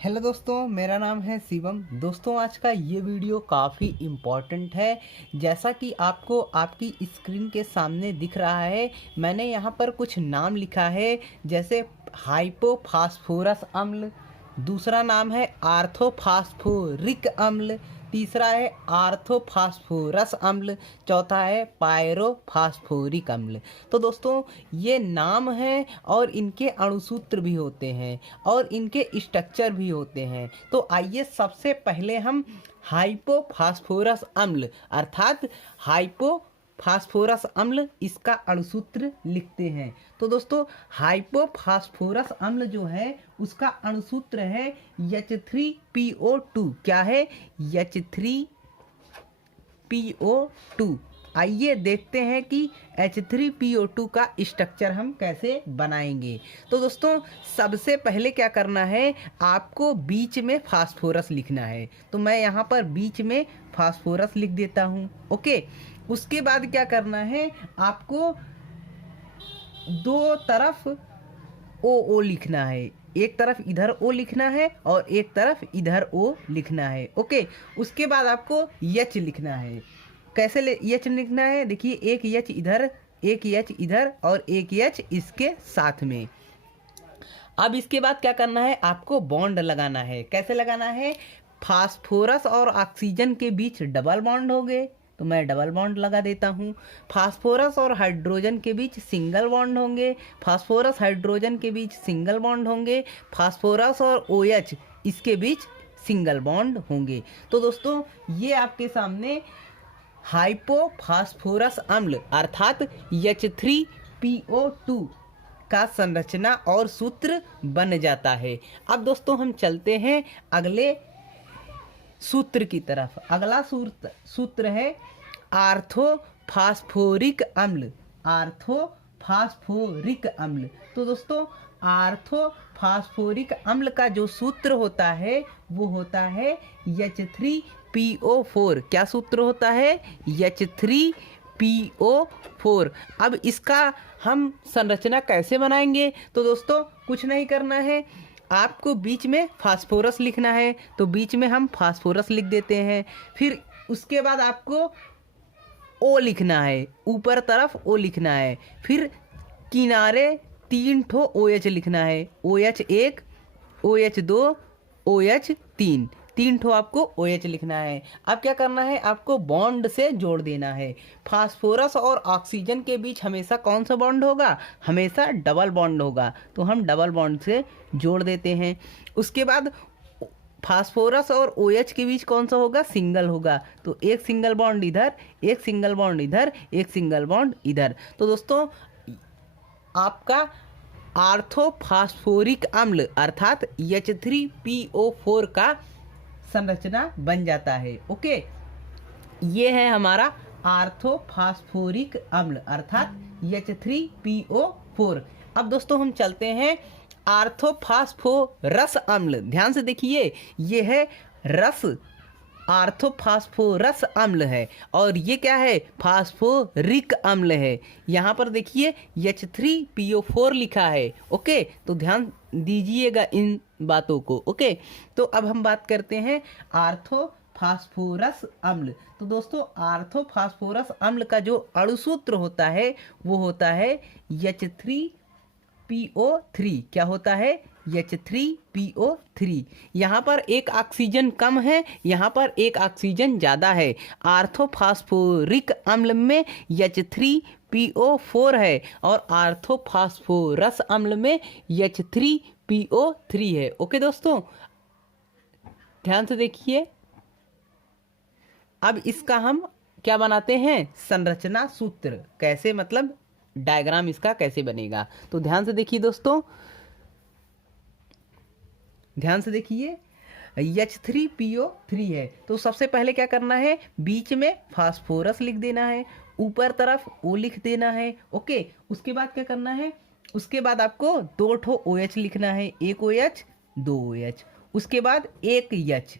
Hello दोस्तों, मेरा नाम है शिवम। दोस्तों, आज का ये वीडियो काफ़ी इम्पॉर्टेंट है। जैसा कि आपको आपकी स्क्रीन के सामने दिख रहा है, मैंने यहाँ पर कुछ नाम लिखा है, जैसे हाइपोफास्फोरस अम्ल, दूसरा नाम है आर्थोफास्फोरिक अम्ल, तीसरा है आर्थोफास्फोरस अम्ल, चौथा है पायरोफास्फोरिक अम्ल। तो दोस्तों, ये नाम हैं और इनके अणुसूत्र भी होते हैं और इनके स्ट्रक्चर भी होते हैं। तो आइए सबसे पहले हम हाइपोफास्फोरस अम्ल अर्थात हाइपोफास्फोरस अम्ल इसका अणुसूत्र लिखते हैं। तो दोस्तों, हाइपोफास्फोरस अम्ल जो है उसका अणुसूत्र है H3PO2। क्या है? H3PO2। आइए देखते हैं कि H3PO2 का स्ट्रक्चर हम कैसे बनाएंगे। तो दोस्तों, सबसे पहले क्या करना है, आपको बीच में फास्फोरस लिखना है। तो मैं यहाँ पर बीच में फास्फोरस लिख देता हूँ। ओके, उसके बाद क्या करना है, आपको दो तरफ ओ लिखना है। एक तरफ इधर ओ लिखना है और एक तरफ इधर ओ लिखना है। ओके, उसके बाद आपको एच लिखना है। कैसे एच लिखना है? देखिए, एक एच इधर, एक एच इधर और एक एच इसके साथ में। अब इसके बाद क्या करना है, आपको बॉन्ड लगाना है। कैसे लगाना है? फास्फोरस और ऑक्सीजन के बीच डबल बॉन्ड हो गए, तो मैं डबल बॉन्ड लगा देता हूँ। फास्फोरस और हाइड्रोजन के बीच सिंगल बॉन्ड होंगे, फास्फोरस हाइड्रोजन के बीच सिंगल बॉन्ड होंगे, फास्फोरस और OH इसके बीच सिंगल बॉन्ड होंगे। तो दोस्तों, ये आपके सामने हाइपोफास्फोरस अम्ल अर्थात H3PO2 का संरचना और सूत्र बन जाता है। अब दोस्तों, हम चलते हैं अगले सूत्र की तरफ। अगला सूत्र है आर्थोफास्फोरिक अम्ल। आर्थोफास्फोरिक अम्ल। तो दोस्तों, आर्थोफास्फोरिक अम्ल का जो सूत्र होता है वो होता है H3PO4। क्या सूत्र होता है? H3PO4। अब इसका हम संरचना कैसे बनाएंगे? तो दोस्तों, कुछ नहीं करना है, आपको बीच में फास्फोरस लिखना है, तो बीच में हम फास्फोरस लिख देते हैं। फिर उसके बाद आपको ओ लिखना है, ऊपर तरफ ओ लिखना है। फिर किनारे 3 ठो OH लिखना है, OH1, OH2, OH3, 3 ठो आपको OH लिखना है। अब क्या करना है, आपको बॉन्ड से जोड़ देना है। फास्फोरस और ऑक्सीजन के बीच हमेशा कौन सा बॉन्ड होगा? हमेशा डबल बॉन्ड होगा, तो हम डबल बॉन्ड से जोड़ देते हैं। उसके बाद फास्फोरस और OH के बीच कौन सा होगा? सिंगल होगा, तो एक सिंगल बॉन्ड इधर, एक सिंगल बॉन्ड इधर, एक सिंगल बॉन्ड इधर। तो दोस्तों, आपका आर्थोफास्फोरिक अम्ल अर्थात H3PO4 का संरचना बन जाता है। ओके, ये है हमारा आर्थोफास्फोरिक अम्ल अर्थात H3PO4। अब दोस्तों, हम चलते हैं आर्थोफास्फोरस अम्ल। ध्यान से देखिए, ये है रस, आर्थोफास्फोरस अम्ल है। और ये क्या है? फास्फोरिक अम्ल है। यहाँ पर देखिए H3PO4 लिखा है। ओके, तो ध्यान दीजिएगा इन बातों को। ओके, तो अब हम बात करते हैं आर्थोफास्फोरस अम्ल। तो दोस्तों, आर्थोफास्फोरस अम्ल का जो अणुसूत्र होता है वो होता है H3PO3। क्या होता है? H3PO3। यहाँ पर एक ऑक्सीजन कम है, यहाँ पर एक ऑक्सीजन ज़्यादा है। आर्थोफास्फोरिक अम्ल में H3PO4 है और आर्थोफास्फोरस अम्ल में H3PO3 है। ओके दोस्तों, ध्यान से देखिए। अब इसका हम क्या बनाते हैं? संरचना सूत्र। कैसे, मतलब डायग्राम इसका कैसे बनेगा? तो ध्यान से देखिए दोस्तों, ध्यान से देखिए, H3PO3 है, तो सबसे पहले क्या करना है, बीच में फास्फोरस लिख देना है, ऊपर तरफ O लिख देना है। ओके, उसके बाद क्या करना है, उसके बाद आपको 2 ठो OH लिखना है, एक OH, 2 OH, उसके बाद एक H।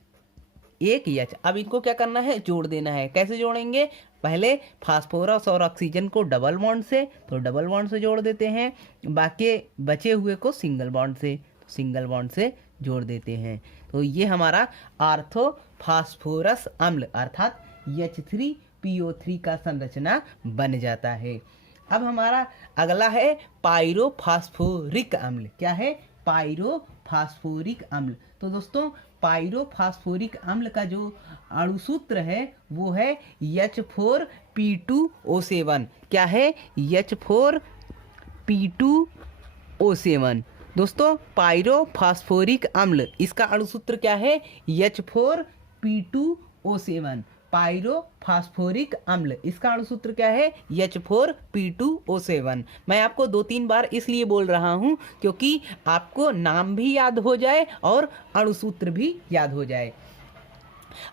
अब इनको क्या करना है? जोड़ देना है। कैसे जोड़ेंगे? पहले फास्फोरस और ऑक्सीजन को डबल बॉन्ड से, तो डबल बॉन्ड से जोड़ देते हैं, बाकी बचे हुए को सिंगल बॉन्ड से, तो सिंगल बॉन्ड से जोड़ देते हैं। तो ये हमारा ऑर्थोफॉस्फोरस अम्ल अर्थात H3PO3 का संरचना बन जाता है। अब हमारा अगला है पायरोफॉस्फोरिक अम्ल। क्या है? पायरोफॉस्फोरिक अम्ल। तो दोस्तों पायरोफॉस्फोरिक अम्ल का जो अणुसूत्र है वो है H4P2O7। क्या है? H4P2O7। दोस्तों पायरोफॉस्फोरिक अम्ल इसका अणुसूत्र क्या है? H4P2O7। पायरोफॉस्फोरिक अम्ल इसका अणुसूत्र क्या है? H4P2O7। मैं आपको 2-3 बार इसलिए बोल रहा हूं क्योंकि आपको नाम भी याद हो जाए और अणुसूत्र भी याद हो जाए।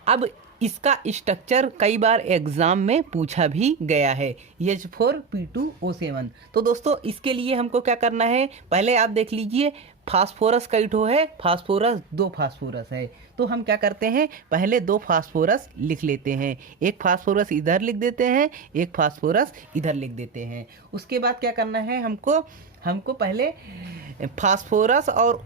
अब इसका स्ट्रक्चर कई बार एग्जाम में पूछा भी गया है, H4P2O7। तो दोस्तों इसके लिए हमको क्या करना है, पहले आप देख लीजिए फास्फोरस कई ठो है, फास्फोरस 2 फास्फोरस है। तो हम क्या करते हैं, पहले 2 फास्फोरस लिख लेते हैं, एक फास्फोरस इधर लिख देते हैं, एक फास्फोरस इधर लिख देते हैं। उसके बाद क्या करना है, हमको पहले फास्फोरस और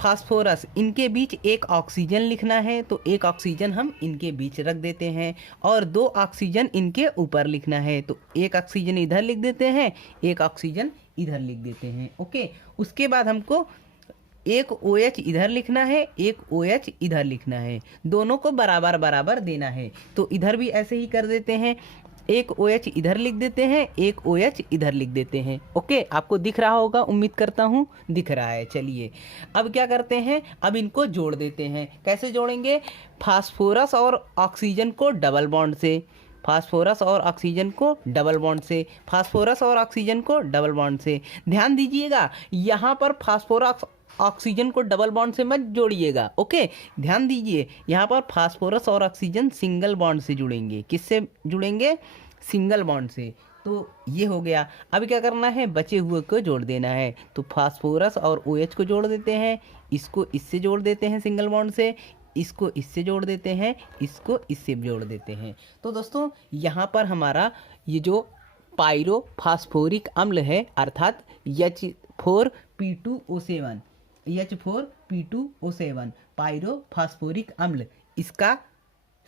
फास्फोरस इनके बीच एक ऑक्सीजन लिखना है। तो एक ऑक्सीजन हम इनके बीच रख देते हैं और 2 ऑक्सीजन इनके ऊपर लिखना है। तो एक ऑक्सीजन इधर लिख देते हैं, एक ऑक्सीजन इधर लिख देते हैं। ओके, उसके बाद हमको एक OH इधर लिखना है, एक OH इधर लिखना है, दोनों को बराबर बराबर देना है। तो इधर भी ऐसे ही कर देते हैं, एक OH इधर लिख देते हैं, एक OH इधर लिख देते हैं। ओके, आपको दिख रहा होगा, उम्मीद करता हूँ दिख रहा है। चलिए अब क्या करते हैं, अब इनको जोड़ देते हैं। कैसे जोड़ेंगे, फास्फोरस और ऑक्सीजन को डबल बॉन्ड से, फास्फोरस और ऑक्सीजन को डबल बॉन्ड से, फास्फोरस और ऑक्सीजन को डबल बॉन्ड से। ध्यान दीजिएगा यहाँ पर फास्फोरस ऑक्सीजन को डबल बॉन्ड से मत जोड़िएगा। ओके, ध्यान दीजिए यहाँ पर फास्फोरस और ऑक्सीजन सिंगल बॉन्ड से जुड़ेंगे। किससे जुड़ेंगे, सिंगल बॉन्ड से। तो ये हो गया। अब क्या करना है, बचे हुए को जोड़ देना है। तो फास्फोरस और OH को जोड़ देते हैं, इसको इससे जोड़ देते हैं सिंगल बॉन्ड से, इसको इससे जोड़ देते हैं, इसको इससे जोड़ देते हैं। तो दोस्तों यहाँ पर हमारा ये जो पायरोफॉस्फोरिक अम्ल है अर्थात H4P2O7, H4P2O7 पायरोफॉस्फोरिक अम्ल, इसका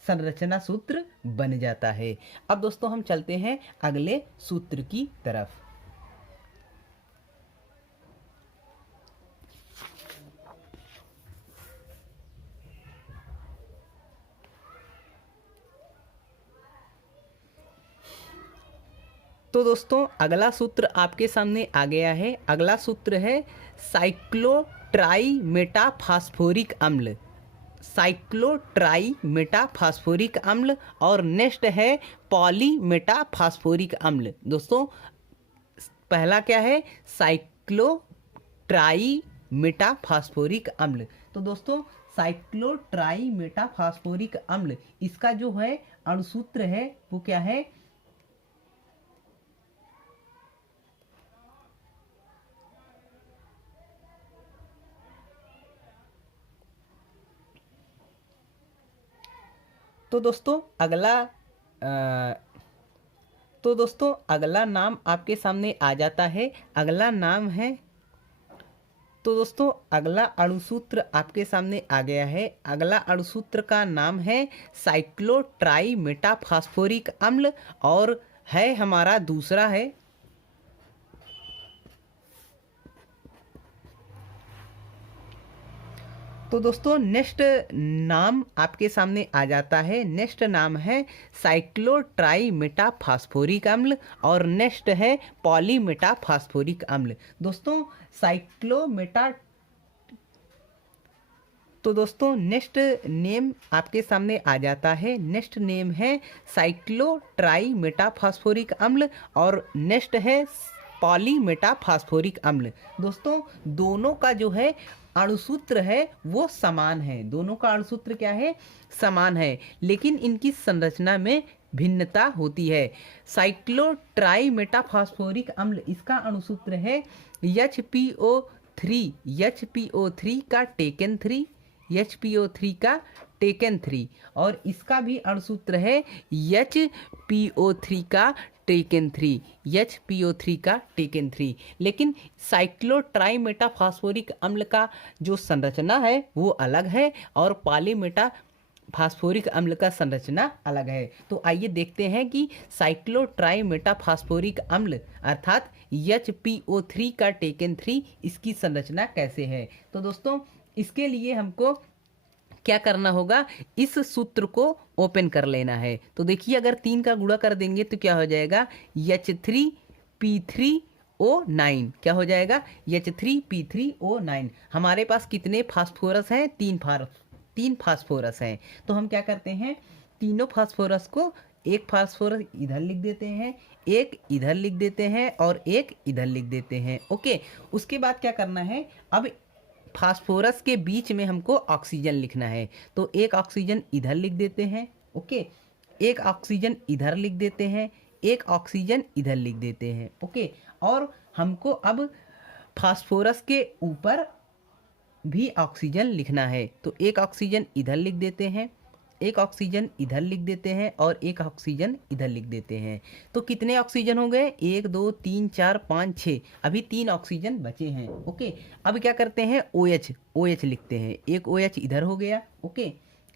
संरचना सूत्र बन जाता है। अब दोस्तों हम चलते हैं अगले सूत्र की तरफ। तो दोस्तों अगला सूत्र आपके सामने आ गया है। अगला सूत्र है साइक्लोट्राईमेटाफॉस्फोरिक अम्ल, साइक्लोट्राईमेटाफॉस्फोरिक अम्ल। और नेक्स्ट है पॉलीमेटाफॉस्फोरिक अम्ल। दोस्तों पहला क्या है, साइक्लोट्राईमेटाफॉस्फोरिक अम्ल। तो दोस्तों साइक्लोट्राईमेटाफॉस्फोरिक अम्ल इसका जो है अणुसूत्र है वो क्या है, तो दोस्तों अगला नाम आपके सामने आ जाता है। अगला नाम है, तो दोस्तों अगला अणुसूत्र आपके सामने आ गया है। अगला अणुसूत्र का नाम है साइक्लोट्राईमेटाफॉस्फोरिक अम्ल और है हमारा दूसरा है, तो दोस्तों नेक्स्ट नाम आपके सामने आ जाता है। नेक्स्ट नाम है साइक्लोट्राईमेटाफॉस्फोरिक अम्ल और नेक्स्ट है पॉलीमेटाफॉस्फोरिक अम्ल। दोस्तों तो दोस्तों नेक्स्ट नेम आपके सामने आ जाता है। नेक्स्ट नेम है साइक्लोट्राईमेटाफॉस्फोरिक अम्ल और नेक्स्ट है पॉलीमेटाफॉस्फोरिक अम्ल। दोस्तों दोनों का जो है अणुसूत्र है वो समान है, दोनों का अणुसूत्र क्या है, समान है, लेकिन इनकी संरचना में भिन्नता होती है। साइक्लोट्राईमेटाफॉस्फोरिक अम्ल इसका अणुसूत्र है HPO3, HPO3 का टेकन 3, HPO3 का टेकन 3 और इसका भी अणुसूत्र है HPO3 का टेकन 3, HPO3 का टेकन 3। लेकिन साइक्लोट्राइमेटा फास्फोरिक अम्ल का जो संरचना है वो अलग है और पॉलीमेटा फास्फोरिक अम्ल का संरचना अलग है। तो आइए देखते हैं कि साइक्लोट्राइमेटा फास्फोरिक अम्ल अर्थात HPO3 का टेकन 3 इसकी संरचना कैसे है। तो दोस्तों इसके लिए हमको क्या करना होगा, इस सूत्र को ओपन कर लेना है। तो देखिए अगर 3 का गुणा कर देंगे तो क्या हो जाएगा, H3P3O9। क्या हो जाएगा, H3P3O9। हमारे पास कितने फास्फोरस हैं, 3 फास्फोरस हैं। तो हम क्या करते हैं, तीनों फास्फोरस को, एक फास्फोरस इधर लिख देते हैं, एक इधर लिख देते हैं और एक इधर लिख देते हैं। ओके, उसके बाद क्या करना है, अब फास्फोरस के बीच में हमको ऑक्सीजन लिखना है। तो एक ऑक्सीजन इधर लिख देते हैं। ओके, एक ऑक्सीजन इधर लिख देते हैं, एक ऑक्सीजन इधर लिख देते हैं। ओके, और हमको अब फास्फोरस के ऊपर भी ऑक्सीजन लिखना है। तो एक ऑक्सीजन इधर लिख देते हैं, एक ऑक्सीजन इधर लिख देते हैं और एक ऑक्सीजन इधर लिख देते हैं। तो कितने ऑक्सीजन हो गए, 1 2 3 4 5 6, अभी 3 ऑक्सीजन बचे हैं। ओके, अब क्या करते हैं, OH लिखते हैं। एक OH इधर हो गया। ओके,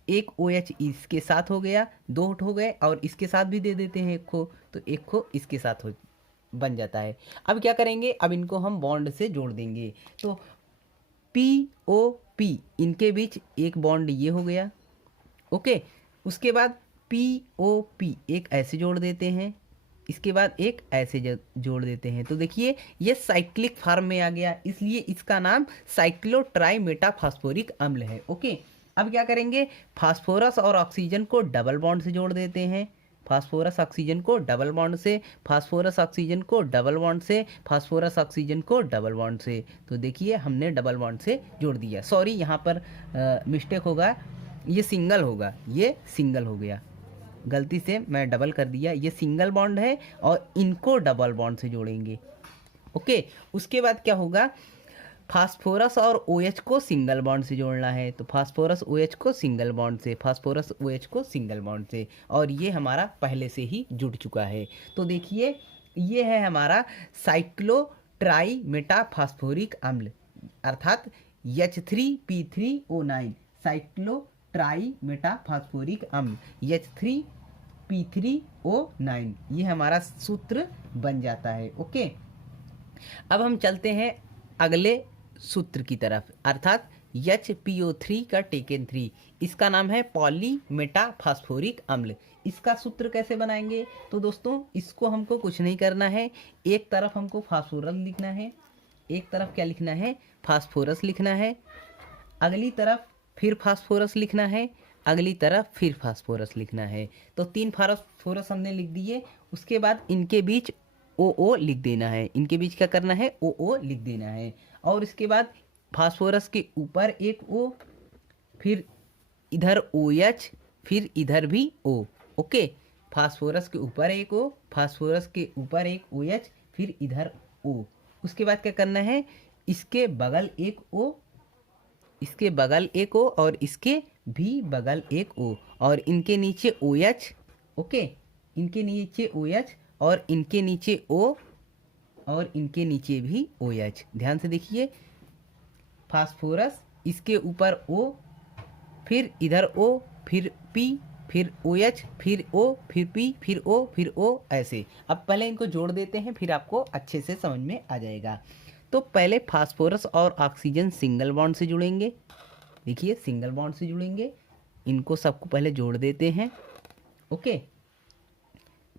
एक OH इसके साथ हो गया, 2 हो गए और इसके साथ भी दे देते हैं एक को, तो एक को इसके साथ हो बन जाता है। अब क्या करेंगे, अब इनको हम बॉन्ड से जोड़ देंगे। तो POP, इनके बीच एक बॉन्ड ये हो गया। ओके, उसके बाद POP एक ऐसे जोड़ देते हैं, इसके बाद एक ऐसे जोड़ देते हैं। तो देखिए ये साइक्लिक फॉर्म में आ गया, इसलिए इसका नाम साइक्लोट्राइमेटा फास्फोरिक अम्ल है। ओके, अब क्या करेंगे, फास्फोरस और ऑक्सीजन को डबल बॉन्ड से जोड़ देते हैं। फास्फोरस ऑक्सीजन को डबल बॉन्ड से, फास्फोरस ऑक्सीजन को डबल बॉन्ड से, फास्फोरस ऑक्सीजन को डबल बॉन्ड से। तो देखिए हमने डबल बॉन्ड से जोड़ दिया। सॉरी, यहाँ पर मिस्टेक होगा, ये सिंगल होगा, ये सिंगल हो गया, गलती से मैं डबल कर दिया। ये सिंगल बॉन्ड है और इनको डबल बॉन्ड से जोड़ेंगे। ओके, उसके बाद क्या होगा, फास्फोरस और OH को सिंगल बॉन्ड से जोड़ना है। तो फास्फोरस OH को सिंगल बॉन्ड से, फास्फोरस OH को सिंगल बॉन्ड से, और ये हमारा पहले से ही जुड़ चुका है। तो देखिए ये है हमारा साइक्लोट्राइमेटा फास्फोरिक अम्ल अर्थात H3P3O9, साइक्लोट्राइमेटा फास्फोरिक अम्ल H3P3O9, ये हमारा सूत्र बन जाता है। ओके, अब हम चलते हैं अगले सूत्र की तरफ अर्थात HPO3 का टेकन 3, इसका नाम है पॉलीमेटा फास्फोरिक अम्ल। इसका सूत्र कैसे बनाएंगे, तो दोस्तों इसको हमको कुछ नहीं करना है, एक तरफ हमको फास्फोरस लिखना है, एक तरफ क्या लिखना है, फास्फोरस लिखना है, अगली तरफ फिर फास्फोरस लिखना है, अगली तरफ फिर फास्फोरस लिखना है। तो 3 फास्फोरस हमने लिख दिए। उसके बाद इनके बीच OO लिख देना है, इनके बीच क्या करना है, OO लिख देना है। और इसके बाद फास्फोरस के ऊपर एक O, फिर इधर OH, फिर इधर भी O। ओके, फास्फोरस के ऊपर एक O, फास्फोरस के ऊपर एक OH, फिर इधर O। उसके बाद क्या करना है, इसके बगल एक O, इसके बगल एक O और इसके भी बगल एक O, और इनके नीचे OH। ओके, इनके नीचे OH और इनके नीचे O और इनके नीचे भी OH। ध्यान से देखिए, फास्फोरस इसके ऊपर O, फिर इधर O, फिर P, फिर OH, फिर O, फिर P, फिर O, फिर O, ऐसे। अब पहले इनको जोड़ देते हैं, फिर आपको अच्छे से समझ में आ जाएगा। तो पहले फास्फोरस और ऑक्सीजन सिंगल बॉन्ड से जुड़ेंगे। देखिए सिंगल बॉन्ड से जुड़ेंगे, इनको सबको पहले जोड़ देते हैं। ओके,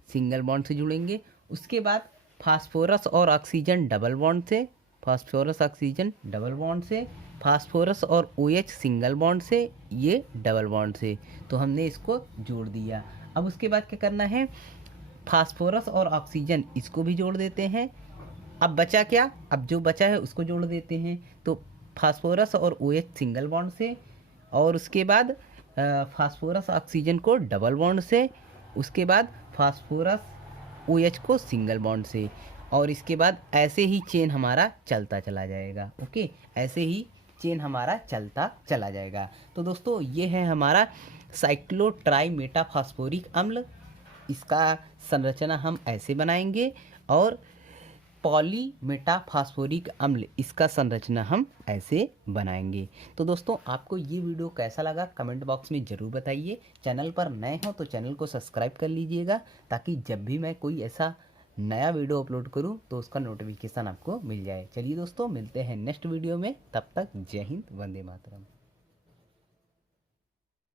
सिंगल बॉन्ड से जुड़ेंगे। उसके बाद फास्फोरस और ऑक्सीजन डबल बॉन्ड से, फास्फोरस ऑक्सीजन डबल बॉन्ड से, फास्फोरस और OH सिंगल बॉन्ड से, ये डबल बॉन्ड से। तो हमने इसको जोड़ दिया। अब उसके बाद क्या करना है, फास्फोरस और ऑक्सीजन इसको भी जोड़ देते हैं। अब बचा क्या, अब जो बचा है उसको जोड़ देते हैं। तो फास्फोरस और OH सिंगल बॉन्ड से, और उसके बाद फास्फोरस ऑक्सीजन को डबल बॉन्ड से, उसके बाद फास्फोरस OH को सिंगल बॉन्ड से, और इसके बाद ऐसे ही चेन हमारा चलता चला जाएगा। ओके, ऐसे ही चेन हमारा चलता चला जाएगा। तो दोस्तों ये है हमारा साइक्लोट्राइमेटा फास्फोरिक अम्ल इसका संरचना हम ऐसे बनाएंगे और पॉलीमेटाफॉस्फोरिक अम्ल इसका संरचना हम ऐसे बनाएंगे। तो दोस्तों आपको ये वीडियो कैसा लगा कमेंट बॉक्स में ज़रूर बताइए। चैनल पर नए हो तो चैनल को सब्सक्राइब कर लीजिएगा ताकि जब भी मैं कोई ऐसा नया वीडियो अपलोड करूं तो उसका नोटिफिकेशन आपको मिल जाए। चलिए दोस्तों मिलते हैं नेक्स्ट वीडियो में, तब तक जय हिंद, वंदे मातरम।